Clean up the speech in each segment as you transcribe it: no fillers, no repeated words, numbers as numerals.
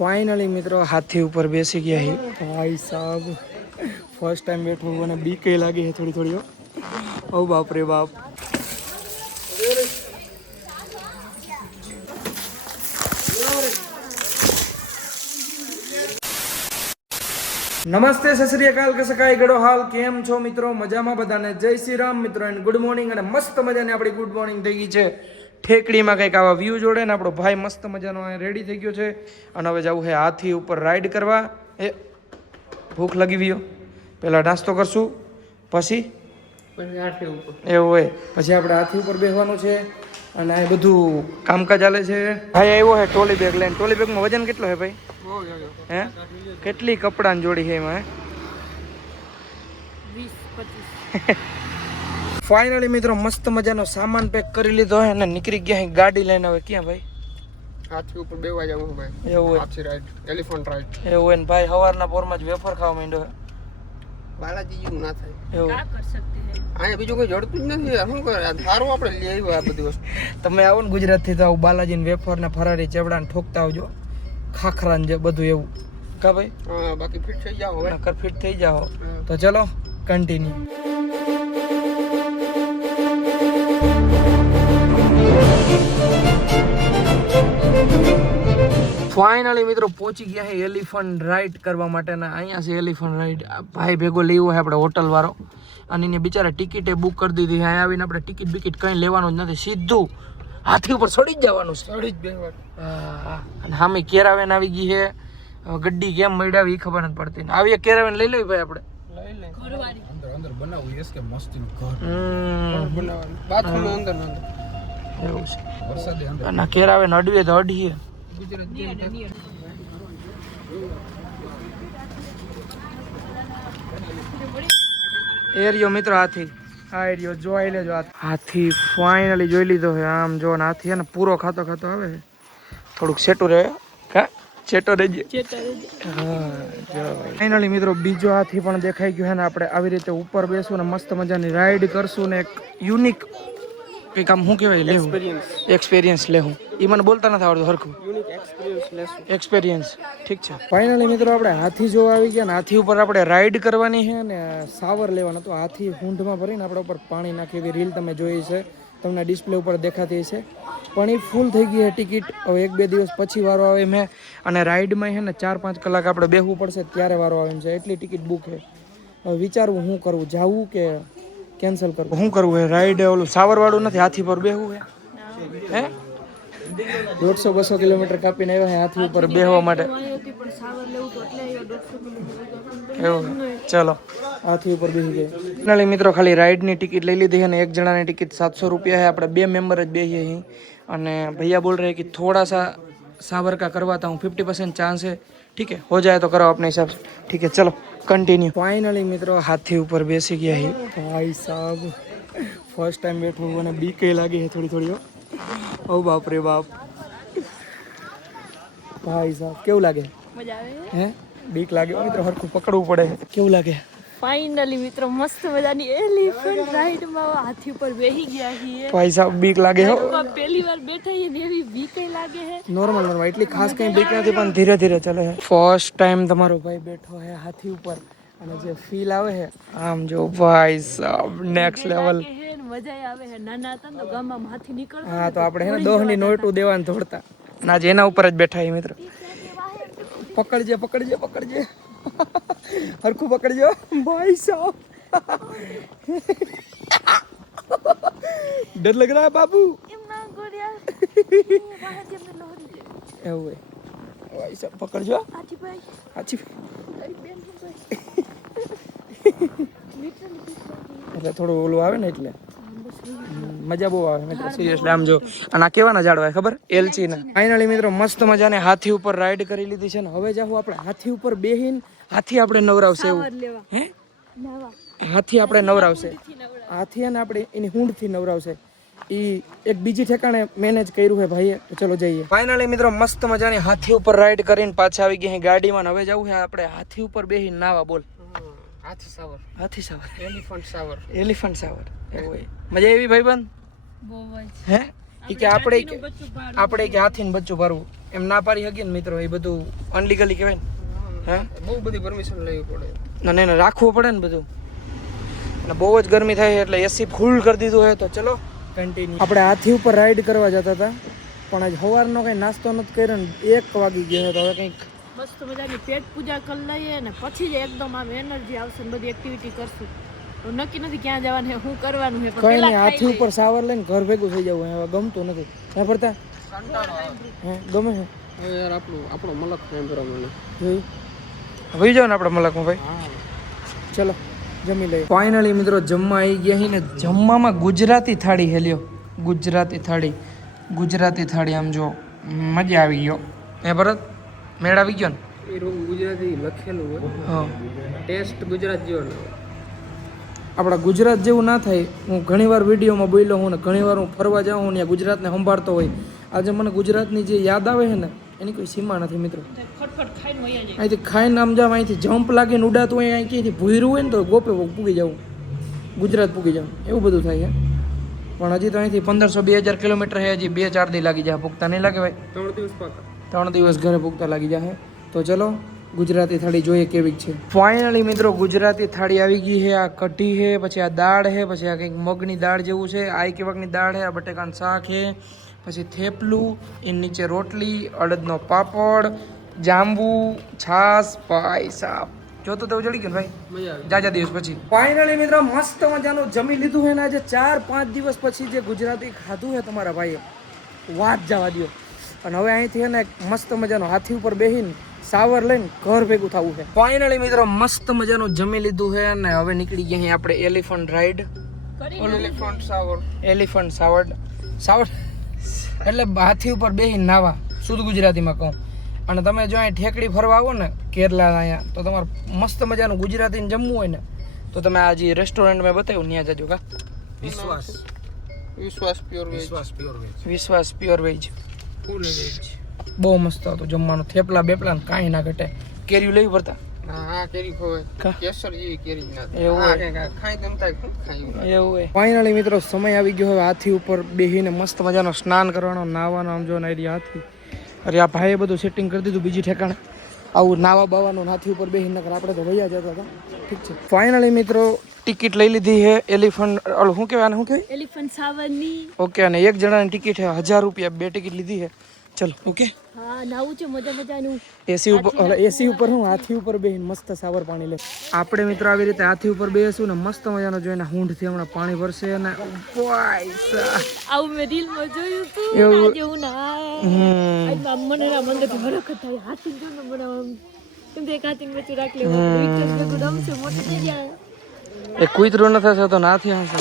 Finally मित्रों हाथी ऊपर बेसी गया है भाई साहब फर्स्ट टाइम बैठो हुआ ना बीक लगी है थोड़ी थोड़ी ओ बाप रे बाप नमस्ते सत श्री अकाल कसं काय गडो हाल केम छो मित्रों मजामा बधाने जय श्री राम मित्रों एंड गुड मॉर्निंग અને મસ્ત મજાની આપણી ગુડ મોર્નિંગ થઈ ગઈ છે ઠેકડીમાં કંઈક આવા વ્યૂ જોડે ને આપણો ભાઈ મસ્ત મજાનો રેડી થઈ ગયો છે અને હવે જવું છે હાથી ઉપર રાઈડ કરવા એ ભૂખ લાગી ગયો પહેલા નાસ્તો કરશું પછી એવું હોય પછી આપણે હાથી ઉપર બેસવાનું છે અને આ બધું કામકાજ ચાલે છે ભાઈ આવ્યો છે ટ્રોલી બેગ લઈને ટ્રોલી બેગમાં વજન કેટલો છે ભાઈ હે કેટલી કપડાની જોડી છે એમાં 20-25 ફાઇનલી મિત્રો મસ્ત મજાનો સામાન પેક કરી લીધો હે અને નીકળી ગયા હે ગાડી લઈને હવે ક્યાં ભાઈ હાથી ઉપર બેવા જવું ભાઈ એવું હોય હાથી રાઈડ એલિફન્ટ રાઈડ એવું હોય ને ભાઈ સવારના પોરમાં જ વેફર ખાવા માંડ્યો બાલાજી જેવું ના થાય એવું કા કર શકતે હે અહીંયા બીજું કોઈ જડતું જ નથી શું કરે સારું આપણે લઈ આવ્યા આ બધી વસ્તુ તમે આવો ને ગુજરાતથી તો આવું બાલાજીને વેફર ને ફરારી ચેવડા ને ઠોકતા આવજો ખાખરા ને બધું એવું કા ભાઈ હા બાકી ફિટ થઈ જાઓ હવે નકર ફિટ થઈ જાઓ તો ચલો કન્ટિન્યુ ફાઇનલી મિત્રો પહોંચી ગયા છે એલિફન્ટ રાઈડ કરવા માટેના અહીંયા છે એલિફન્ટ રાઈડ ભાઈ ભેગો લેવો છે આપણે હોટલ વાળો અને એને બિચારા ટિકિટે બુક કરી દીધી અહીંયા આવીને આપણે ટિકિટ બિકિટ કંઈ લેવાનું જ નથી સીધું હાથી ઉપર ચડી જ જવાનું ચડી જ બેવાનું અને સામે કેરાવેન આવી ગઈ છે ગड्डी કેમ મળ્યા એ ખબર નથી પડતી આવી કેરાવેન લઈ લેવી ભાઈ આપણે લઈ લે ઘરવાળી અંદર બનાવવું એસ કે મસ્તીનું ઘર બનાવવાનું બાથરૂમ અંદર એવું છે વરસાદે અંદર અને કેરાવેન અડવે તો અડીએ એરિયો મિત્રો હાથી આ એરિયો જોઈ લેજો હાથી ફાઇનલી જોઈ લીધો છે આમ જો હાથી ને પૂરો ખાતો ખાતો આવે થોડુંક સેટું રહે કા ચેટો રહેજે ફાઇનલી મિત્રો બીજો હાથી પણ દેખાઈ ગયો છે ને આપણે આવી રીતે ઉપર બેસું ને મસ્ત મજાની રાઈડ કરશું ને એક યુનિક કંઈક આમ શું કહેવાય લેવું એક્સપિરિયન્સ લેવું એ મને બોલતા નથી આવડતું સરખું એક્સપિરિયન્સ ઠીક છે ફાઇનલી મિત્રો આપણે હાથી જોવા આવી ગયા ને હાથી ઉપર આપણે રાઈડ કરવાની છે ને સાવર લેવાનો તો હાથી ઊંઢમાં ભરીને આપણે ઉપર પાણી નાખી એવી રીલ તમે જોઈ છે તમને ડિસ્પ્લે ઉપર દેખાતી છે પણ એ ફૂલ થઈ ગઈ છે ટિકિટ હવે 1-2 દિવસ પછી વારો આવે મેં અને રાઈડમાં છે ને 4-5 કલાક આપણે બેસવું પડશે ત્યારે વારો આવે એમ છે એટલી ટિકિટ બુક છે હવે વિચારવું શું કરવું જાવું કે કેન્સલ કરવું શું કરવું હે રાઈડ ઓલું સાવર વાળું નથી હાથી પર બેહવું હે 150-200 કિલોમીટર કાપીને આવ્યા હાથી ઉપર બેહવા માટે એવું ચલો હાથી ઉપર બેસી ગયા ફાઇનલી મિત્રો ખાલી રાઈડની ટિકિટ લઈ લીધી અને એક જણાની ટિકિટ 700 रुपया है આપણે 2 મેમ્બર જ બેસીએ અહીં અને भैया बोल रहे हैं कि थोड़ा सा सावर का करवाता हूँ 50% चांस है ठीक है हो जाए तो करो अपने हिसाब से ठीक है चलो कंटिन्यू फाइनली मित्रों हाथी ऊपर बेसी गया है भाई साहब फर्स्ट टाइम बैठो हुआ ना बीक लगी है थोड़ी थोड़ी ओ बाप रे बाप भाई साहब केવું લાગે મજા આવે હે બીક લાગે મિત્રો હરખું પકડવું પડે કેવું લાગે ફાઇનલી મિત્રો મસ્ત મજાની એલિફન્ટ રાઈડ માં હાથી ઉપર બેહી ગયા છીએ ભાઈ સાહેબ બીક લાગે હો પહેલી વાર બેઠા છીએ ને એવી બીક લાગે છે નોર્મલ એટલી ખાસ કઈ બીક નથી પણ ધીરે ધીરે ચાલે છે ફર્સ્ટ ટાઈમ તમારો ભાઈ બેઠો છે હાથી ઉપર અને જે ફીલ આવે છે આમ જો ભાઈ સાહેબ નેક્સ્ટ લેવલ મજા આવે છે નાના હતા તો ગામમાં હાથી નીકળતા હા તો આપણે હે ને 10 ની નોટું દેવાન દોડતા અને આજે એના ઉપર જ બેઠા છે મિત્રો પકડજે પકડજે પકડજે હરખું પકડજો ભાઈ સાहब डर लग रहा है बाबू એવું હોય ભાઈ સાહેબ પકડજો હાથી એટલે થોડું ઓલું આવે ને એટલે મજા બહુ આવે મિત્રો સિરિયસલી આમ જો અને આ કેવાના ઝાડવા ખબર એલચી ના ફાઇનલી મિત્રો મસ્ત મજાને હાથી ઉપર રાઈડ કરી લીધી છે ને હવે જાવ આપણે હાથી ઉપર બેહીન હાથી આપણે નવરાવશે એવું હે હાથી આપણે નવરાવશે હાથી અને આપણે એની હૂંઢથી નવરાવશે ઈ એક બીજી ઠેકાણે મેનેજ કર્યું છે ભાઈએ તો ચલો જઈએ ફાઇનલી મિત્રો મસ્ત મજાની હાથી ઉપર રાઈડ કરીને પાછા આવી ગયા ગાડીમાં હવે જવું છે આપણે હાથી ઉપર બેહીને નાવા બોલ હાથી સાવર એલિફન્ટ સાવર એવું હોય મજા આવી ભાઈબંધ બહુ જ હે ઈ કે આપણે કે હાથીને બચ્ચું ભરવું એમ ના પાડી શકીએ ને મિત્રો, એ બધું અનલીગલી કહેવાય ને. હા, બહુ બધી પરમિશન લેવી પડે. અને એને રાખવું પડે ને બધું. અને બહુ જ ગરમી થાય એટલે એસી ફૂલ કરી દીધું હોય. તો ચલો કન્ટિન્યુ. આપણે હાથી ઉપર રાઈડ કરવા જતા હતા, પણ આજ સવારનો કંઈ નાસ્તો નથી કર્યો ને 1 વાગી ગયો. તો હવે કંઈક મસ્ત મજાની પેટ પૂજા કરી લઈએ ને પછી જ એકદમ આમ એનર્જી આવશે ને બધી એક્ટિવિટી કરશું. તો નક્કી નથી ક્યાં જવાનું છે, શું કરવાનું છે, પણ કઈ પહેલા નહીં, ખાઈ હાથી લઈએ. ઉપર સાવર લઈને ઘર ભેગું થઈ જવું. હવે ગમતું નથી. હે ભરતા? હે ગમે છે? હવે યાર આપણો મલક સાંભળવા મને. જોયું? હોઈ જાવ ને આપણે મલકમાં ભાઈ. ચલો જમી લઈએ. ફાઇનલી મિત્રો જમવા આવી ગયા છીએ ને જમવામાં ગુજરાતી થાળી હેલ્યો. ગુજરાતી થાળી આમ જો મજા આવી ગયો. હે ભરત મેળ આવી ગયો ને? એ ગુજરાતી લખેલું હોય, હા, ટેસ્ટ ગુજરાત જેવો ન હોય. આપણા ગુજરાત જેવું ના થાય. હું ઘણીવાર વિડીયોમાં બોલ્યો હું ને ઘણીવાર હું ફરવા જાઉં હું ને ગુજરાતને સંભાળતો હોય. આજે મને ગુજરાતની જે યાદ આવે છે ને એની કોઈ સીમા નથી મિત્રો. ફટફટ ખાઈને વયા જાય. અહીંથી ખાઈને આમ જામ, અહીંથી જમ્પ લાગીને ઉડાતું હોય, અહીંથી ભૂયરું હોય ને તો ગોપે પૂગી જાઉં, ગુજરાત પૂગી જાઉં, એવું બધું થાય છે. પણ હજી તો અહીંથી 1500-2000 કિલોમીટર છે. હજી 2-4 દી લાગી જાય પૂગતા. નહીં લાગે ભાઈ? 3 દિવસ પાકા. 3 દિવસ ઘરે પૂગતા લાગી જાય. તો ચલો ગુજરાતી થાળી જોઈએ કેવી છે. ફાઇનલી મિત્રો ગુજરાતી થાળી આવી ગઈ છે. આ કઢી છે, પછી આ દાળ છે, પછી આ કંઈક મગની દાળ જેવું છે, આ કેવાકની દાળ છે, આ બટેકાનું શાક છે, પછી થેપલું, એની નીચે રોટલી, અડદનો પાપડ, જાંબુ, છાસ, પાયસા. જોતો તો જડી ગયું ભાઈ મજા આવે. જાજા દિવસ પછી. ફાઇનલી મિત્રો મસ્ત મજાનું જમી લીધું છે ને આજે 4-5 દિવસ પછી જે ગુજરાતી ખાધું છે તમારા ભાઈએ, વાત જવા દો. અને હવે અહીંથી છે ને મસ્ત મજાનો હાથી ઉપર બેસીને સાવર લઈને ઘર ભેગું થવું છે. ફાઇનલી મિત્રો મસ્ત મજાનું જમી લીધું છે અને હવે નીકળી ગયા છીએ આપણે એલિફન્ટ રાઈડ. એલિફન્ટ સાવર. એલિફન્ટ સાવર એટલે હાથી ઉપર બેસીને નાવા, શુદ્ધ ગુજરાતીમાં કહું. અને તમે જો અહીં ઠેકડી ફરવા આવો ને કેરલા અહીંયા, તો તમારે મસ્ત મજાનું ગુજરાતીને જમવું હોય ને તો તમે આ જે રેસ્ટોરન્ટ મેં બતાવ્યું ત્યાં જજો. કા વિશ્વાસ પ્યોર વેજ. વિશ્વાસ પ્યોર વેજ, ફૂલ વેજ. બહુ મસ્ત હતું જમવાનું. થેપલા બેપલા ને કાંઈ ના ઘટે. કેરીયું લેવી પડતા. હા કેરી ખોવે. કા? કેસર જેવી કેરી ના થાય. એવું હોય. ખાઈ તેમ થાય શું ખાયું. એવું હોય. ફાઇનલી મિત્રો સમય આવી ગયો હવે હાથી ઉપર બેસીને મસ્ત મજાનો સ્નાન કરવાનો, નાવાનો. આમ જો ને હાથી. અરે આ ભાઈએ બધું સેટિંગ કરી દીધું બીજી ઠેકાણે. આવું નાવા બાવાનું હાથી ઉપર બેસીને, નકર આપણે તો વયા જતા હતા. ઠીક છે. ફાઇનલી મિત્રો ટિકિટ લઈ લીધી છે એલિફન્ટ, ઓલું શું કહેવાય, શું કહેવાય, એલિફન્ટ સાવરની. ઓકે. અને એક જણાની ટિકિટ છે 1000 રૂપિયા. 2 ટિકિટ લીધી છે. ચલો ઓકે. હા નાવું છે મજાનું. એસી ઉપર હું હાથી ઉપર બેહીને મસ્ત સાવર પાણી લે. આપણે મિત્રો આવી રીતે હાથી ઉપર બેસીશું ને મસ્ત મજાનો જોઈને હુંઢથી હમણાં પાણી ભરશે અને આવું મેં રીલમાં જોયું હતું. એવું? આજે હું ના મને ના મંદિરથી હરકત થાય. હાથી જોઈને મને કેમ કે એક હાથીને વચ્ચે રાખી લેવું. વિકેટ ભેગું રમશે મોટી થઈ જાય. એ કુતરું ન થશે તો નાથી હશે.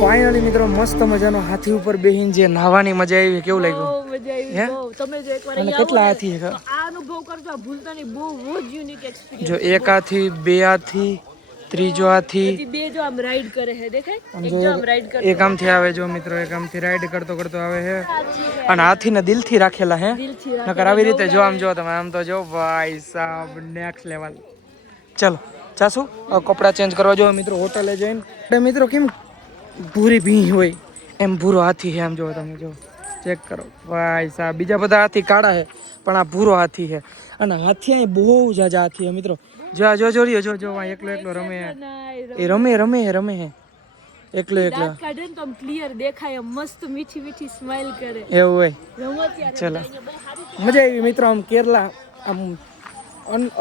ફાઇનલી મિત્રો મસ્ત મજાનો હાથી ઉપર બેહીને જે નાહવાની મજા આવી, કેવું લાગ્યું? બહુ મજા આવી. હે? બહુ. તમે જો એકવાર અને અહીંયા કેટલા આવો ને, હાથી છે? તો આ અનુભવ કરજો. ભૂલતા નહીં. બહુ જ યુનિક એક્સપિરિયન્સ. જો 1 હાથી, 2 હાથી, ત્રીજો હાથી હજી બે જો આમ રાઈડ કરે છે દેખાય આમ એક જો જો આમ રાઈડ કરે એક આમથી આવે જો મિત્રો એક આમથી રાઈડ કરતો કરતો આવે છે અને હાથીને દિલથી રાખેલા હે દિલથી નકર આવી રીતે જો આમ જો તમે આમ તો જો ભાઈ સાહેબ નેક્સ્ટ લેવલ ચલો ચાસુ કપડા ચેન્જ કરવા જો મિત્રો હોટલે જઈને એટલે મિત્રો કેમ ભૂરી ભીંહ હોય એમ ભૂરો હાથી છે આમ જો તમે જો ચેક કરો ભાઈ સાહેબ બીજા બધા હાથી કાળા છે પણ આ ભૂરો હાથી છે અને હાથી અહીં બહુ જાજા હાથી છે મિત્રો જો જો જો રહ્યો જો જો આ એકલો એકલો રમે એ રમે હે એકલો એકલો દાંત કાઢે ને તો આમ ક્લિયર દેખાય આમ મસ્ત મીઠી મીઠી સ્માઈલ કરે એવું હોય રમો ત્યારે ચલો બહુ સારું મજા આવી મિત્રો આમ કેરલા આમ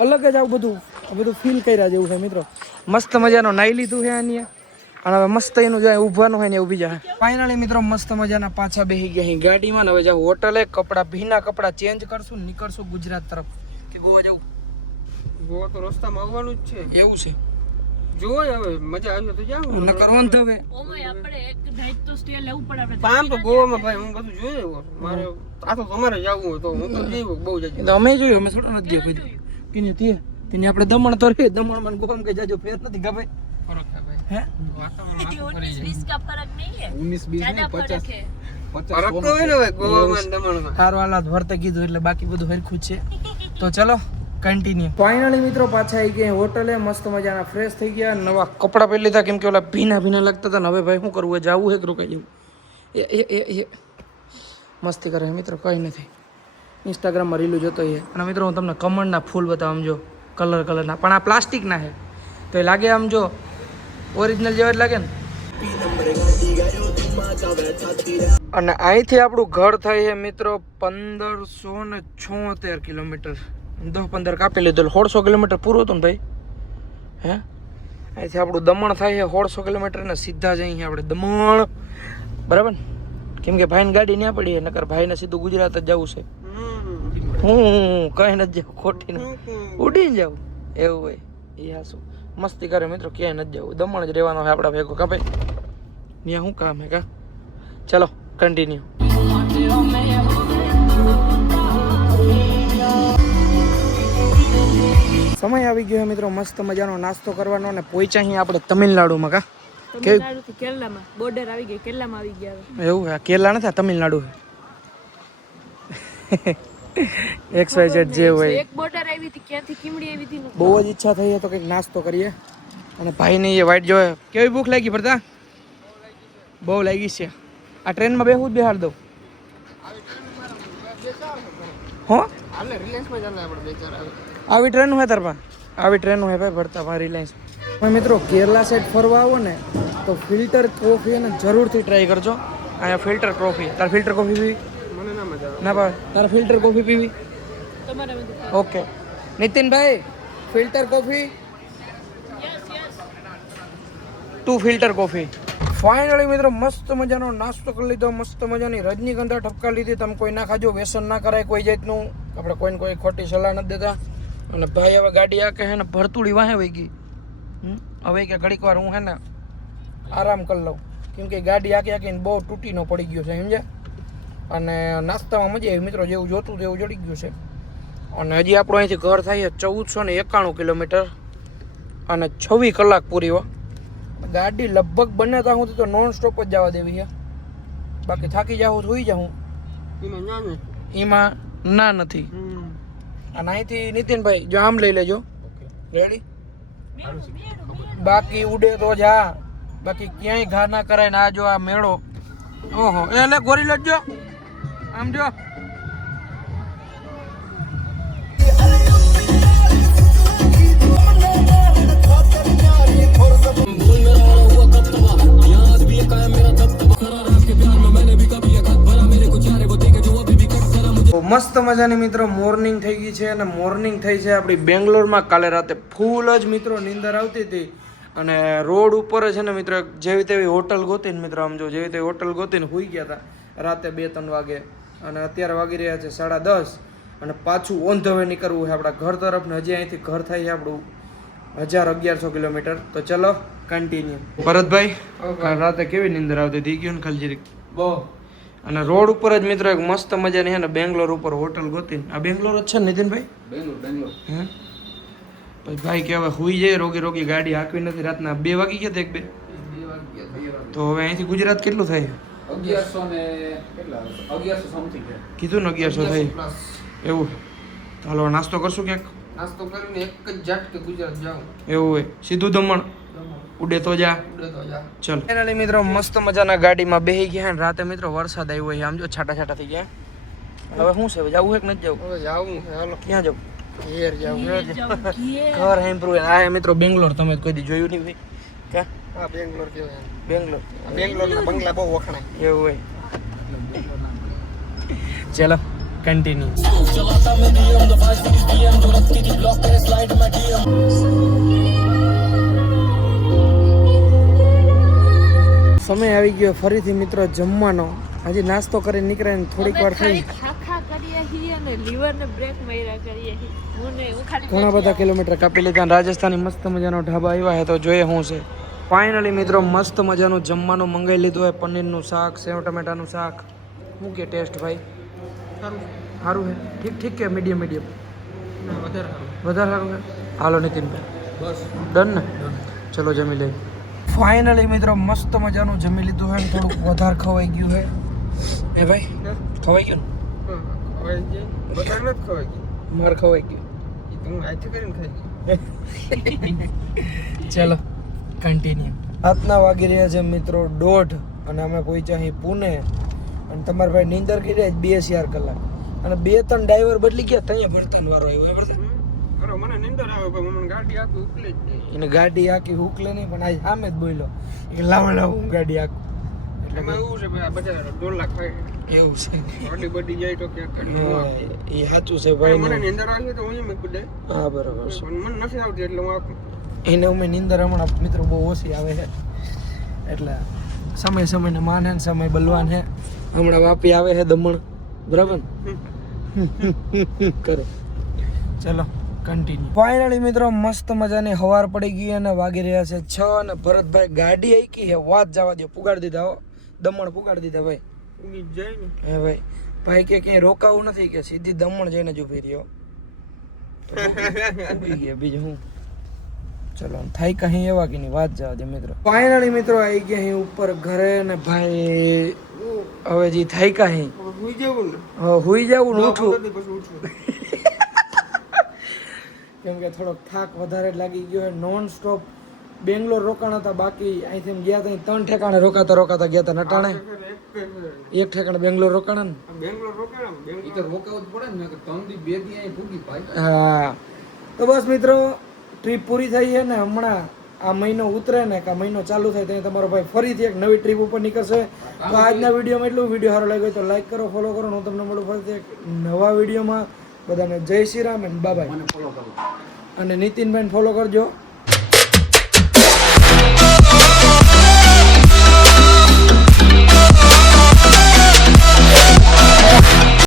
અલગ જ આવું બધું ફીલ કર્યા જેવું છે મિત્રો મસ્ત મજાનો નાઈ લીધું છે આની અને હવે મસ્ત એનું જાય ઊભવાનું હોય ને એવું બીજા ફાઇનલી મિત્રો મસ્ત મજાના પાછા બેસી ગયા અહીં ગાડીમાં ને હવે જાવ હોટલે કપડા ભીના કપડા ચેન્જ કરશું નીકળશું ગુજરાત તરફ કે ગોવા જવું ગોવા તો રસ્તામાં આવવાનું જ છે એવું છે જોય હવે મજા આવી તો જાવ ન કરવાનું તો હવે ઓમય આપણે એક નાઈટ તો સ્ટે લેવું પડે આપણે પામ તો ગોવામાં ભાઈ હું બધું જોયું મારે આ તો તમારે જવું હોય તો હું તો જઈવું બહુ જઈ તો અમે જોયું અમે થોડો નથી ગયા કોઈ કિને તેને આપણે દમણ તો રે દમણ માં ગોવામાં કે જાજો ફેર નથી ગમે ફરક છે ભાઈ હે વાતાવરણ 19-20 का फर्क नहीं है 19-20 ज्यादा नहीं फर्क 50 है ફરક તો હોય ને ભાઈ ગોવામાં ને દમણમાં સારું હાલાત ભરતે કીધું એટલે બાકી બધું હરખું જ છે તો ચલો કન્ટિન્યુ ફાઇનલી મિત્રો પાછા આવી ગયા હોટલે મસ્ત મજાના ફ્રેશ થઈ ગયા નવા કપડાં પહેરી લીધા કેમ કે ઓલા ભીના ભીના લાગતા હતા ને હવે ભાઈ શું કરવું જવું હે કે રોકાઈ જવું એ મસ્તી કરે મિત્રો કંઈ નથી ઇન્સ્ટાગ્રામમાં રીલું જોતો હોય અને મિત્રો હું તમને કમળના ફૂલ બતાવું જો કલરના પણ આ પ્લાસ્ટિકના છે તો એ લાગે આમ જો ઓરિજિનલ જેવા જ લાગે ને અને અહીંથી આપણું ઘર થાય છે મિત્રો 1576 કિલોમીટર 10-15 કાપી લીધું 1600 કિલોમીટર પૂરું હતું ને ભાઈ હે અહીંથી આપણું દમણ થાય છે 1600 કિલોમીટર ને સીધા જ અહીં આપણે દમણ બરાબર ને કેમ કે ભાઈને ગાડી ના પડી નકર ભાઈને સીધું ગુજરાત જ જવું છે હું કઈ નથી જવું ખોટી ને ઉડીને જવું એવું હોય એ હા શું મસ્તી કરે મિત્રો ક્યાંય નથી જવું દમણ જ રહેવાનો હોય આપણા ભેગો કા ભાઈ ત્યાં શું કામ હે કા ચલો કન્ટિન્યુ સમય આવી ગયો મિત્રો મસ્ત મજાનો નાસ્તો કરવાનો અને પહોંચ્યા અહીં આપણે તમિલનાડુમાં કા તમિલનાડુ થી કેરલામાં બોર્ડર આવી ગઈ કેરલામાં આવી ગયા એવું હે કેરલા નથી તમિલનાડુ XYZ જે હોય એક બોર્ડર આવી હતી ક્યાંથી કીમડી આવી હતી બહુ જ ઈચ્છા થઈ તો કંઈક નાસ્તો કરીએ અને ભાઈને એ વાઈટ જોયે કેવી ભૂખ લાગી ભરતા બહુ લાગી છે આ ટ્રેનમાં બેહું જ બેહાડ દઉં હો હાલે રિલાયન્સમાં ચાલે આપણે બે ચાર આવે આવી ટ્રેન હોય તાર આવી ટ્રેન હોય ભાઈ ભરતા ભાઈ રિલાયન્સ મિત્રો કેરલા સાઈડ ફરવા આવો ને તો ફિલ્ટર કોફી એને જરૂરથી ટ્રાય કરજો અહીંયા ફિલ્ટર કોફી તાર ફિલ્ટર કોફી પીવી મને ના મજા આવે ના ભાઈ તારે ફિલ્ટર કોફી પીવી તમારે ઓકે નીતિનભાઈ filter coffee to filter coffee finally મિત્રો મસ્ત મજાનો નાસ્તો કરી લીધો મસ્ત મજાની રજનીગંધા ઠપકા લીધી તમે કોઈ ના ખાજો વ્યસન ના કરાય કોઈ જાતનું આપણે કોઈને કોઈ ખોટી સલાહ નથી દેતા અને ભાઈ હવે ગાડી આ કે હે ને ભરતુડી વાહે વહી ગઈ હવે કે ઘડીક વાર હું હે ને આરામ કરી લઉં કેમ કે ગાડી આખી આખીને બહુ તૂટીનો પડી ગયો છે સમજ્યા અને નાસ્તામાં મજા આવી મિત્રો જેવું જોતું તેવું જડી ગયું છે અને હજી આપણું અહીંથી ઘર થાય 1491 કિલોમીટર અને 26 કલાક પૂરી હો ગાડી લગભગ બને ત્યાં સુધી તો નોન સ્ટોપ જ જવા દેવી છે બાકી થાકી જાઉં સુઈ જાઉં એમાં ના ને એમાં ના નથી અને અહીંથી નીતિનભાઈ જો આમ લઈ લેજો રેડી બાકી ઉડે તો જા બાકી ક્યાંય ઘા ના કરાય ને આ જો આ મેળો ઓહો એ લે ગોરી લજો આમ જો મસ્ત મજાની મિત્રો મોર્નિંગ થઈ ગઈ છે અને મોર્નિંગ થઈ છે આપણી બેંગ્લોરમાં કાલે રાતે ફૂલ જ મિત્રો નીંદર આવતી હતી અને રોડ ઉપર છે ને મિત્રો જેવી તેવી હોટલ ગોતીને મિત્રો આમ જો જેવી તેવી હોટલ ગોતીને સૂઈ ગયા હતા રાતે 2-3 વાગે અને અત્યારે વાગી રહ્યા છે 10:30 અને પાછું ઓન ધ વે નીકળવું છે આપણા ઘર તરફ ને હજી અહીંથી ઘર થાય છે આપણું 1100 કિલોમીટર તો ચલો કન્ટિન્યુ ભરતભાઈ કાલ રાતે કેવી નીંદર આવતી હતી ગયું ને ખાલી જરીક બહુ અને રોડ ઉપર જ મિત્રો એક મસ્ત મજાની છે ને બેંગ્લોર ઉપર હોટલ ગોતીને આ બેંગ્લોર જ છે ને નીતિનભાઈ બેંગ્લોર હે પછી ભાઈ કે હવે હુઈ જાય, રોગી રોગી ગાડી હાંકવી નથી. રાતના 2 વાગી ગયા હતા 1-2. 2 વાગ્યા તો હવે અહીંથી ગુજરાત કેટલું થાય? 1100 ને કેટલા 1100 સમથિંગ છે. કીધું ને 1100 થાય પ્લસ એવું. તો હાલો નાસ્તો કરશું ક્યાંક. નાસ્તો કરીને એક જ ઝાટકે ગુજરાત જાઉં. એવું હોય સીધું દમણ ઉડે તો જા. ઉડે તો જા. ચલ ફાઇનલી મિત્રો મસ્ત મજાના ગાડીમાં બેહી ગયા ને રાતે મિત્રો વરસાદ આવ્યો હોય આમ જો છાટા છાટા થઈ ગયા. હવે શું છે જવું છે કે નથી જવું? હવે જાવું છે હાલો. ક્યાં જવું? ઘેર જાવું. ઘર ઇમ્પ્રુવ આ મિત્રો બેંગ્લોર તમે કોઈ દી જોયું નહીં ભાઈ ક્યાં? હા બેંગ્લોર કેવાય. બેંગ્લોર બેંગ્લોરના બંગલા બહુ વખણાય. એવું હોય. ચલો કન્ટિન્યુ. સમય આવી ગયો ફરીથી મિત્રો જમવાનો. હજી નાસ્તો કરીને નીકળ્યા થોડીક વાર થઈ. ખાખા કરીએ છીએ અને લીવર ને બ્રેક માર્યા કરીએ છીએ. હું ખાલી ઘણા બધા કિલોમીટર કાપી લીધા. રાજસ્થાની મસ્ત મજાનો ઢાબા આવ્યા છે તો જોઈએ શું છે. ફાઇનલી મિત્રો મસ્ત મજાનું જમવાનું મંગાવી લીધું હોય. પનીરનું શાક, સેવ ટમેટાનું શાક. શું કે ટેસ્ટ ભાઈ? સારું. સારું છે? ઠીક ઠીક કે મીડિયમ મીડિયમ? વધારે સારું. વધારે સારું છે. હાલો નીતિનભાઈ બસ ડન ને? ચલો જમી લઈએ. ફાઇનલી મિત્રો મસ્ત મજાનું જમી લીધું હોય ને થોડુંક વધારે ખવાઈ ગયું છે. એ ભાઈ ખવાઈ ગયું ને? ખવાઈ ગઈ. વધારે નથી ખવાઈ ગઈ. માર ખવાઈ ગયું. એ તો હું આથી કરીને ખાઈ ગઈ. ચલો કન્ટિન્યુ. રાતના વાગી રહ્યા છે મિત્રો 1:30 અને અમે પહોંચ્યા અહીં પુણે. અને તમારા ભાઈ નીંદર કરી રહ્યા 2-4 કલાક અને 2-3 ડ્રાઈવર બદલી ગયા. ત્યાં ભરતાનો વારો આવ્યો બરાબર. અરે મને નિંદર આવે પણ મને ગાડી આખી ઉકલી જ નહીં. એને ગાડી આખી હુકલે નહીં પણ આજ સામે જ બોલ્યો કે લાવો લાવો હું ગાડી આખું. એમાં એવું છે ભાઈ આ બધા ડોલા ખાય. એવું છે ગાડી બડી જાય તો ક્યાંક એ સાચું છે ભાઈ. મને નિંદર આવે તો હું એમ કુદે. હા બરાબર છે. પણ મને નથી આવતી એટલે હું આખું એને અમે નીંદર હમણાં મિત્રો બહુ ઓછી આવે છે એટલે સમય સમયને માને ને સમય બલવાન છે. હમણાં વાપી આવે છે દમણ બરાબર ને? કરો ચલો કન્ટિન્યુ. ફાઇનલી મિત્રો મસ્ત મજાની હવાર પડી ગઈ અને વાગી રહ્યા છે 6 અને ભરતભાઈ ગાડી આઈકી છે વાત જવા દો પુગાડી દીધા હો. દમણ પુગાડી દીધા ભાઈ. ઉગી જાય ને. હે ભાઈ ભાઈ કે ક્યાંય રોકાવું નથી કે સીધી દમણ જઈને જ ઊભી રહ્યો. ઊભી ગયા બીજું હું. ચલો થાય કहीं એવા કે નહીં વાત જવા દે મિત્રો. ફાઇનલી મિત્રો આવી ગયા અહીં ઉપર ઘરે ને ભાઈ હવે જે થાય કहीं હુઈ જવું ને. હુઈ જવું ને ઉઠું પછી ઉઠવું. કેમ કે થોડોક થાક વધારે લાગી ગયો. નોન સ્ટોપ બેંગ્લોર રોકાણ હતા બાકી અહીંથી ગયા ત્યાં 3 ઠેકાણે રોકાતા ગયા હતા નટાણે. એક ઠેકાણે બેંગ્લોર રોકાણ ને. બેંગ્લોર રોકાણ બેંગ્લોર તો રોકાવું જ પડે ને કે 3 દી 2 દી અહીં ભૂગી પાય. હા તો બસ મિત્રો ટ્રીપ પૂરી થઈ છે ને હમણાં આ મહિનો ઉતરે ને કે આ મહિનો ચાલુ થાય ત્યાં તમારો ભાઈ ફરીથી એક નવી ટ્રીપ ઉપર નીકળશે. તો આજના વિડીયોમાં એટલું. વિડીયો સારો લાગ્યો તો લાઈક કરો, ફોલો કરો. હું તમને મળું ફરીથી એક નવા વિડીયોમાં. બધાને જય શ્રી રામ અને બાય. મને ફોલો કરો. અને નીતિનભાઈને ફોલો કરજો.